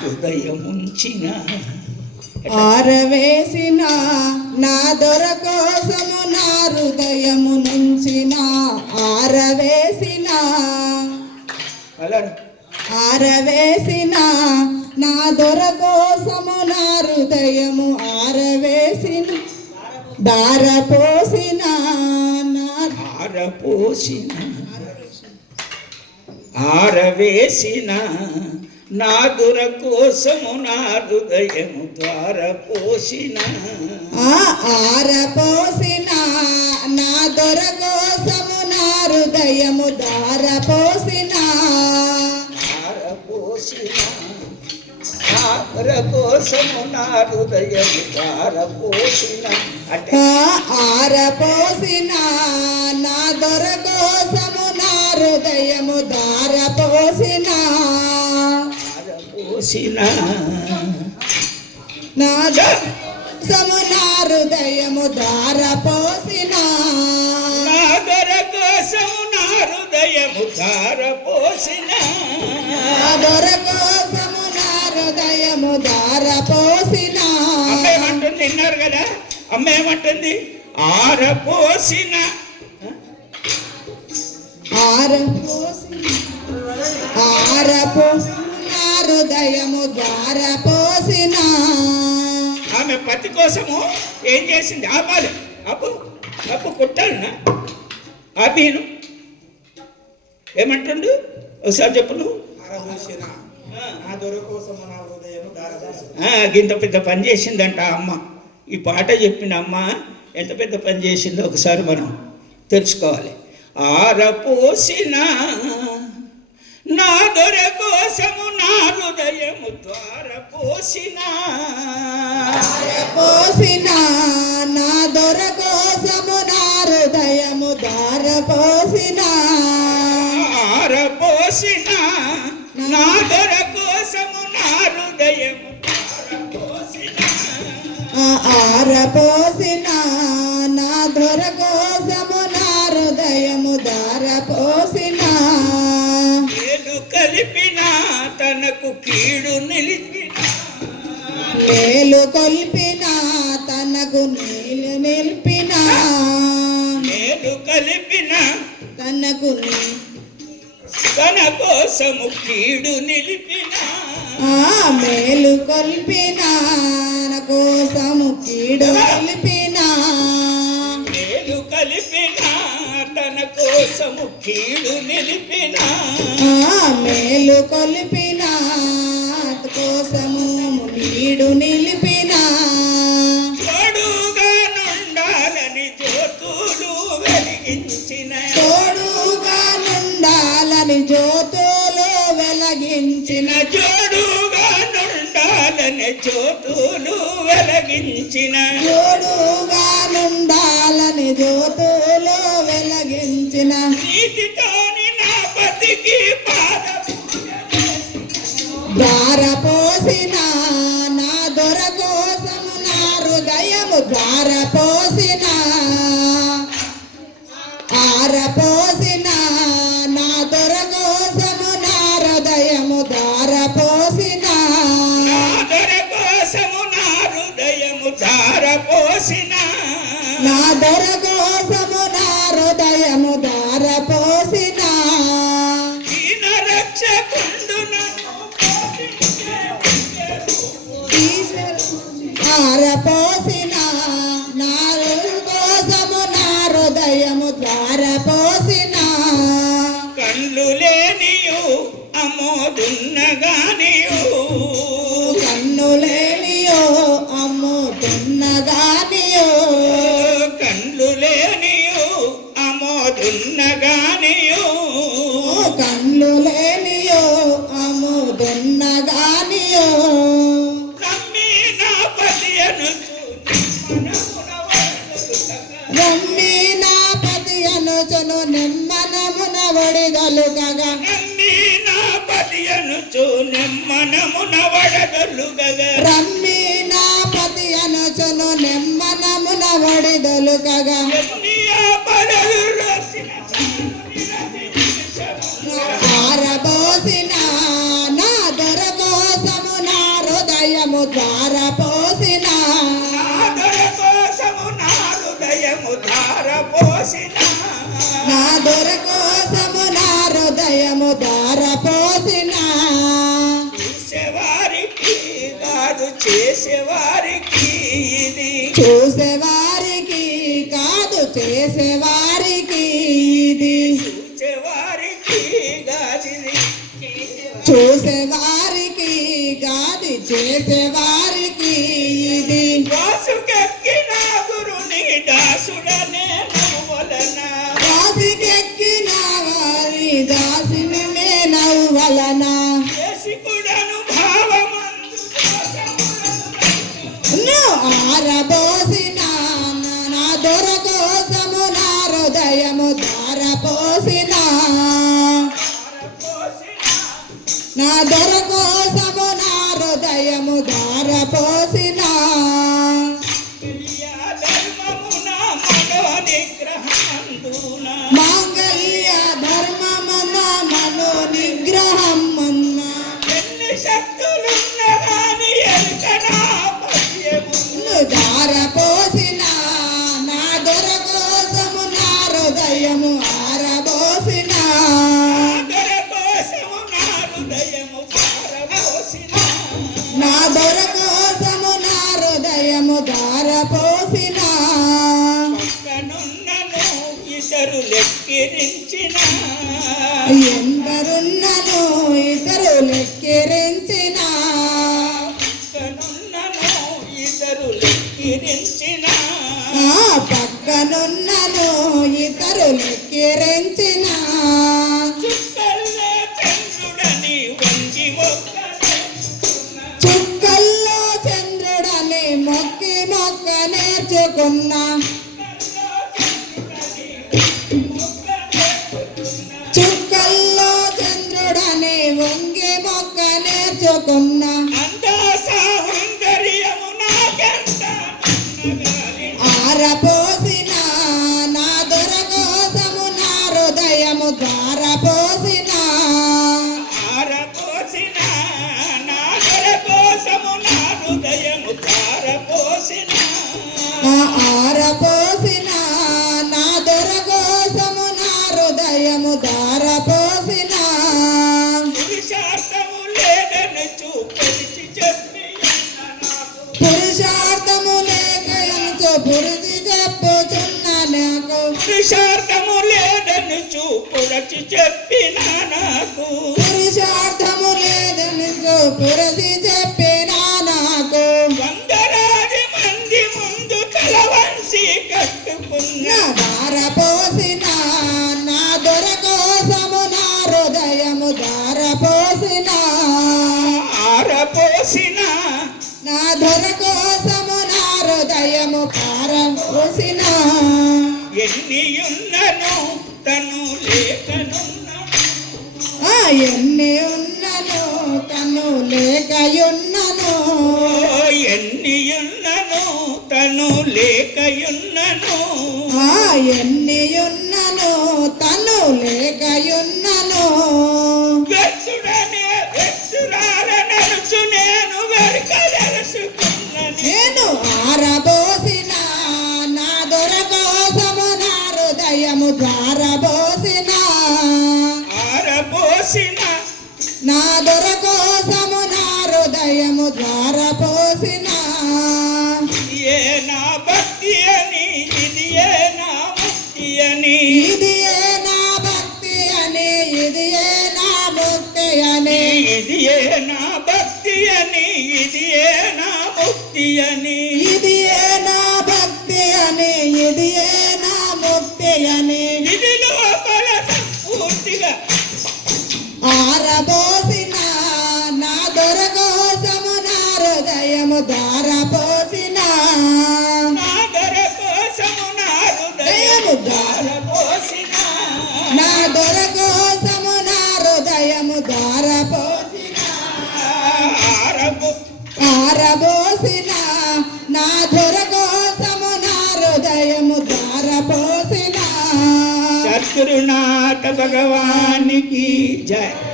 హృదయముంచిన ఆరవేసిన నా దొర కోసము నా హృదయము నుంచిన ఆరవేసిన ఆరవేసిన నా దొర కోసము నా హృదయము ఆరవేసిన దారపోసిన ఆరపోసిన ఆరవేసిన నా దొర కోసము నా హృదయము ద్వారపోసిన ఆరపోసిన నా దొర కోసము నా హృదయము దారపోసిన ఆరపోసిన నా దొర కోసము నా హృదయము ద్వారపోసిన ఆరపోసిన నా దొర కోసము నా హృదయము దారపోసిన నా కోసము నా హృదయము దారపోసిన నా దొర కోసము నా హృదయము దారపోసిన నా దొర కోసము నా హృదయము దారపోసిన అమ్మేమంటుంది విన్నారు కదా అమ్మేమంటుంది ఆరపోసిన హృదయము దారపోసిన ఆమె పతి కోసము ఏం చేసింది ఆపాలి అప్పు అప్పు కొట్టాలనా ఆపీను ఏమంటుండు ఒకసారి చెప్పు నువ్వు ఇంత పెద్ద పని చేసిందంట అమ్మ ఈ పాట చెప్పిన అమ్మ ఎంత పెద్ద పని చేసిందో ఒకసారి మనం తెలుసుకోవాలి ఆరపోసిన నా దొర కోసము నా హృదయము ద్వారపోసిన నా దొర కోసము నా హృదయము దారపోసిన ఆరపోసిన నా దొర కోసము నా హృదయము ఆరపోసిన నా దొర కోసము నా హృదయము దారపోసిన కలిపిన తనకు కీడు నిలిపిన మేలు కొల్పిన తనకు నీళ్ళు నిలిపిన మేలు కలిపిన తనకు తన కోసము కీడు నిలిపిన మేలు కొల్పిన కోసము కీడు నిలిపిన మేలు కలిపిన తన కోసము కీడు నిలిపిన మేలు కొలిపిన కోసము కీడు నిలిపిన తోడుగా నుండాలని జ్యోతులు వెలిగించిన తోడుగా నుండాలని జ్యోతులు వెలిగించిన జోడుగా నుండాలని జ్యోతులు వెలిగించిన జోడుగా నుండాలని జ్యోతులు వెలిగించిన నీతితోని నా పతికి దారపోసిన నా దొర కోసము నా హృదయము దారపోసిన ఆరపోసిన నా దొర కోసము నా హృదయము దారపోసిన నా దొర కోసము నా హృదయము దారపోసిన నా దొర కోసము నా హృదయము దారపోసిన దీన రక్షకుండును ఆరపోసిన నా కోసము నా హృదయము దారపోసిన కళ్ళు లేనియు అమ్మోదున్నగానియు కన్ను లేనియో అమ్ముతున్నగానియో కళ్ళు లేనియు అమ్మోదున్నగానియు కన్ను లేనియో అమ్ముతున్నగానియో నమ్మి నా పతియను రమ్మి నా పతి అనుచును నెమ్మనమున వడిగలుగగా నమ్మి నా పతియనుచు నెమ్మనమున వడగలుగగా రమ్మి నా పతి అనుచును నెమ్మనమున వడిగలుగగా ఆరబోసిన నా దొర కోసము నా హృదయము ధార పోసిన నా దొర కోసము నా హృదయము ధార పోసిన నా దొర కోసము నా హృదయము ధార పోసిన చూసేవారికి కాదు చేసేవారికి ఇది చూసేవారికి కాదు చేసేవారికి ఇది చూసేవారికి గాదిది చూసేవారికి గాది చేసేవారికి ఇది వాసుకెక్కిన గురుని దాసుడనే నవ్వలన వాసికెక్కిన వారి దాసిని నవ్వలన దేశికుడను భావమందు ఆరబోసిన నా దొర కోసము నా హృదయము ధార పోసిన నా దొర కోసము నా హృదయము ధార పోసిన ధర్మమున మనో నిగ్రహమందున మాంగళ్య ధర్మమున మనో నిగ్రహం మున్న ఎన్ని శక్తులున్న గాని ఎరుకనా పద్యము ధార పోసిన నా దొర కోసము నా హృదయము ఆరబోసిన దొర కోసము నా హృదయము పారబోసిన నా దొర కోసము నా హృదయము ధార పోసిన పక్కనున్నను ఇతరు లెక్కిరించిన ఎందరున్నను ఇతరు లెక్కిరించిన పక్కనున్నను ఇతరు లెక్కిరించిన పక్కనున్నను ఇతరు లెక్కిరించిన చుక్కల్లో చంద్రుడని వంగి మొక్కనే చుక్కల్లో చంద్రుడని మొక్కి మొక్క నేర్చుకున్నా చుక్కల్లో చంద్రుడని వంగి మొక్క నేర్చుకున్నా అందా సౌందర్యము నాకెంత ఆరపోసిన నా దొర కోసము నా హృదయము ధార పోసిన ఆరపోసిన నా దొర కోసము నా హృదయము ధారపోసిన ఆరపోసిన నా దొర కోసము నా హృదయము ధార పోసిన పురుషార్థము లేదని చూపరిచి చెప్పి నాకు పురుషార్థము లేకయనుచు పురుషి చెప్పుచున్న నాకు పురుషార్థము లేదని చూపురచి చెప్పిన నాకు పురుషార్థము లేదనుచు పురుషి చెప్పిన నాకు వందలాది మంది ముందు తల వంచి కట్టుకున్న నా ధార పోసిన నా దొర కోసము నా హృదయము ధార పోసిన ఆరపోసిన నా దొర కోసము నా హృదయము పార పోసిన ఎన్నియున్నను తను లేకనున్నను ఎన్ని ఉన్నను తను లేకయున్నను ఎన్నియున్నను తను లేకయున్నను ఎన్ని ఉన్నను తను లేకయున్నను వ్యర్థుడనే వ్యర్థురాల నడుచు నేను వెనుక తెలుసుకున్నని నేను ఆరబోసిన నా దొర కోసము నా హృదయము ధార పోసిన ఆరపోసిన నా దొర కోసము నా హృదయము ధార పోసిన ఏ నా భక్తి అని ఇది ఏ నా ముక్తి అని ఇది ఏ నా భక్తి అని ఇది ఏ నా ముక్తి అని ఇది ఏ నా భక్తి అని ఇది ఏ నా ముక్తి అని ఇది ఏ నా భక్తి అని ఇది ఏ నా ముక్తి అని ఇది లోపల సంపూర్తిగా ఆరబోసిన నా దొర కోసము నా హృదయము ధార పోసిన నా దొర కోసము నా హృదయము ధారపోసిన నా దొర కోసము నా హృదయము ధార పోసిన ఆరబోసిన నా దొర కోసము నా హృదయము ధార పోసిన సద్గురునాథ భగవానికి జయ.